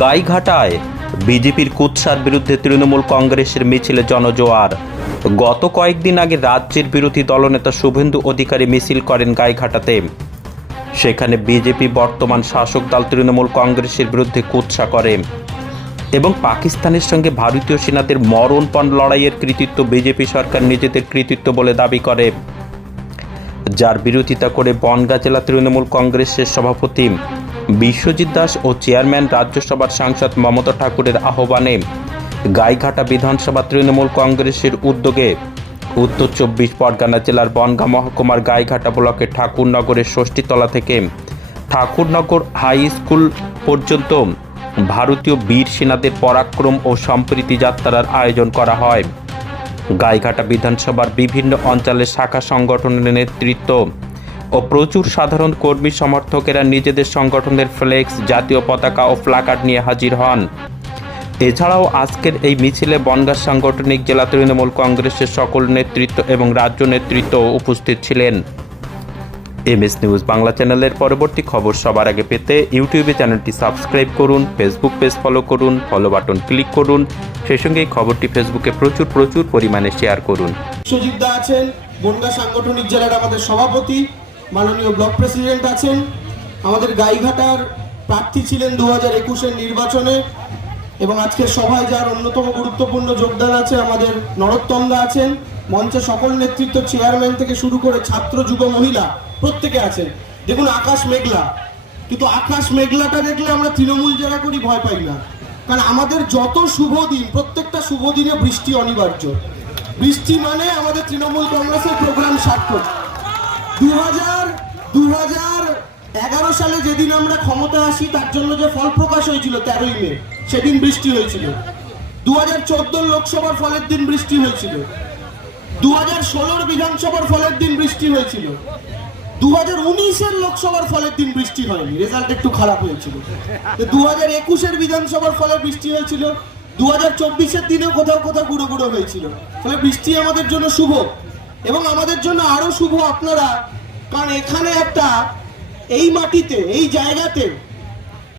গাইঘাটায় বিজেপির কুৎসার বিরুদ্ধে তৃণমূল কংগ্রেসের মিছিলে জনজোয়ার। গত কয়েকদিন আগে রাজ্যের বিরোধী দলনেতা শুভেন্দু অধিকারী মিছিল করেন গাইঘাটাতে। সেখানে বিজেপি বর্তমান শাসক দল তৃণমূল কংগ্রেসের বিরুদ্ধে কুৎসা করে। এবং পাকিস্তানের সঙ্গে ভারতীয় সেনাদের মরণপণ লড়াইয়ের কৃতিত্ব বিজেপি সরকার নিজেদের কৃতিত্ব বলে দাবি করে। যার বিরোধিতা করে বনগা জেলা তৃণমূল কংগ্রেসের সভাপতি বিশ্বজিৎ দাস ও চেয়ারম্যান রাজ্যসভার সাংসদ মমতা ঠাকুরের আহ্বানে গাইঘাটা বিধানসভা তৃণমূল কংগ্রেসের উদ্যোগে উত্তর চব্বিশ পরগনা জেলার বনগাঁ মহকুমার গাইঘাটা ব্লকের ঠাকুরনগরের ষষ্ঠীতলা থেকে ঠাকুরনগর হাই স্কুল পর্যন্ত ভারতীয় বীর সেনাদের পরাক্রম ও সম্প্রীতি যাত্রার আয়োজন করা হয়। গাইঘাটা বিধানসভার বিভিন্ন অঞ্চলের শাখা সংগঠনের নেতৃত্ব ও প্রচুর সাধারণ কর্মী সমর্থকেরা নিজেদের সংগঠনের ফ্লেক্স, জাতীয় পতাকা ও প্লাকার্ড নিয়ে হাজির হন। এছাড়াও আজকের এই মিছিলে বনগাঁ সাংগঠনিক জেলা তৃণমূল কংগ্রেসের সকল নেতৃত্ব এবং রাজ্য নেতৃত্ব উপস্থিত ছিলেন। এমএস নিউজ বাংলা চ্যানেলের পরবর্তী খবর সবার আগে পেতে ইউটিউবে চ্যানেলটি সাবস্ক্রাইব করুন, ফেসবুক পেজ ফলো করুন ফলো বাটন ক্লিক করুন, সেই সঙ্গে এই খবরটি ফেসবুকে প্রচুর প্রচুর পরিমাণে শেয়ার করুন। বিশ্বজিৎ দা আছেন, বনগা সাংগঠনিক জেলার আমাদের সভাপতি। মাননীয় ব্লক প্রেসিডেন্ট আছেন। আমাদের গাইঘাটার প্রার্থী ছিলেন দু হাজার একুশের নির্বাচনে এবং আজকের সভায় যার অন্যতম গুরুত্বপূর্ণ যোগদান আছে আমাদের নরোত্তম দা আছেন। মঞ্চে সকল নেতৃত্ব চেয়ারম্যান থেকে শুরু করে ছাত্র, যুব, মহিলা প্রত্যেকে আছেন। দেখুন, আকাশ মেঘলা। কিন্তু আকাশ মেঘলাটা দেখলে আমরা তৃণমূল যারা করি ভয় পাই না। কারণ আমাদের যত শুভ দিন, প্রত্যেকটা শুভ দিনে বৃষ্টি অনিবার্য। বৃষ্টি মানে আমাদের তৃণমূল কংগ্রেসের প্রোগ্রাম সার্থক। দু হাজার এগারো সালে যেদিন আমরা ক্ষমতা আসি, তার জন্য যে ফল প্রকাশ হয়েছিল তেরোই মে, সেদিন বৃষ্টি হয়েছিল। দু হাজার লোকসভার ফলের দিন বৃষ্টি হয়েছিল। দু হাজার ষোলোর বিধানসভার ফলের দিন বৃষ্টি হয়েছিল। দু হাজার উনিশের লোকসভার ফলের দিন বৃষ্টি হয়নি, রেজাল্ট একটু খারাপ হয়েছিল। দু হাজার একুশের বিধানসভার ফলে বৃষ্টি হয়েছিল দু হাজার চব্বিশের দিনেও কোথাও কোথাও গুঁড়ো গুঁড়ো হয়েছিল। ফলে বৃষ্টি আমাদের জন্য শুভ। এবং আমাদের জন্য আরও শুভ আপনারা। কারণ এখানে একটা এই মাটিতে এই জায়গাতে